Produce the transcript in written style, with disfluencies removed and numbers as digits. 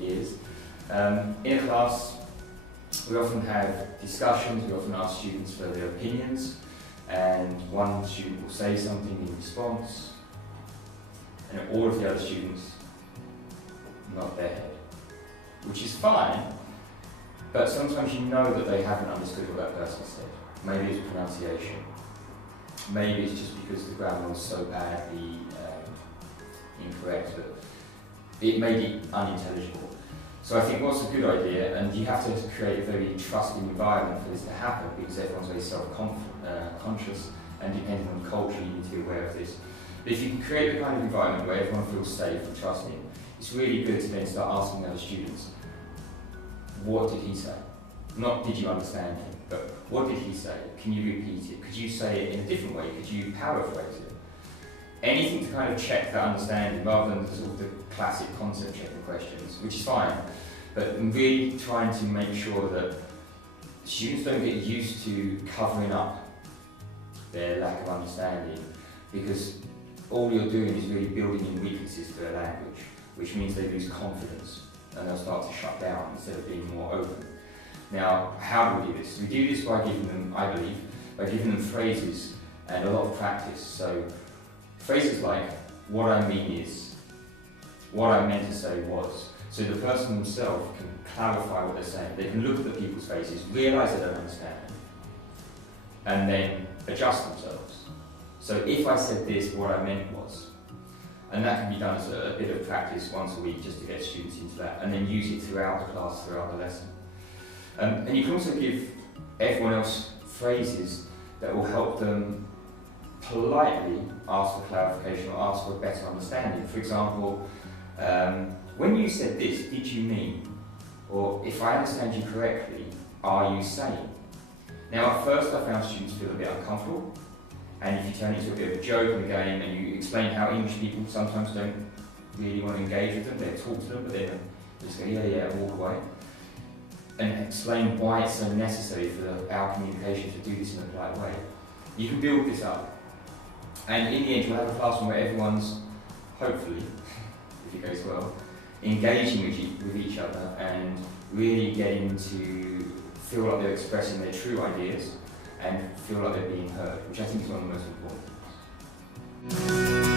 is, in a class we often have discussions, we often ask students for their opinions, and one student will say something in response, and all of the other students nod their head, which is fine, but sometimes you know that they haven't understood what that person said. Maybe it's pronunciation, maybe it's just because the grammar was so badly incorrect that it made it unintelligible. So I think what's a good idea, and you have to create a very trusting environment for this to happen, because everyone's very self-conscious, and depending on culture you need to be aware of this. But if you can create the kind of environment where everyone feels safe and trusting, it's really good to then start asking other students, what did he say? Not did you understand him, but what did he say? Can you repeat it? Could you say it in a different way? Could you paraphrase it? Anything to kind of check that understanding rather than sort of the classic concept checking questions, which is fine, but really trying to make sure that students don't get used to covering up their lack of understanding, because all you're doing is really building in weaknesses to their language, which means they lose confidence and they'll start to shut down instead of being more open. Now, how do we do this? We do this by giving them, I believe, by giving them phrases and a lot of practice. So phrases like, what I mean is, what I meant to say was. So the person themselves can clarify what they're saying. They can look at the people's faces, realise they don't understand, and then adjust themselves. So if I said this, what I meant was. And that can be done as a bit of practice once a week, just to get students into that, and then use it throughout the class, throughout the lesson. And you can also give everyone else phrases that will help them politely ask for clarification or ask for a better understanding. For example, when you said this, did you mean? Or if I understand you correctly, are you saying? Now at first I found students feel a bit uncomfortable, and if you turn it into a bit of a joke and a game and you explain how English people sometimes don't really want to engage with them, they talk to them but then they just go yeah and walk away, and explain why it's so necessary for our communication to do this in a polite way, you can build this up. And in the end, you'll have a classroom where everyone's, hopefully, if it goes well, engaging with each other and really getting to feel like they're expressing their true ideas and feel like they're being heard, which I think is one of the most important things.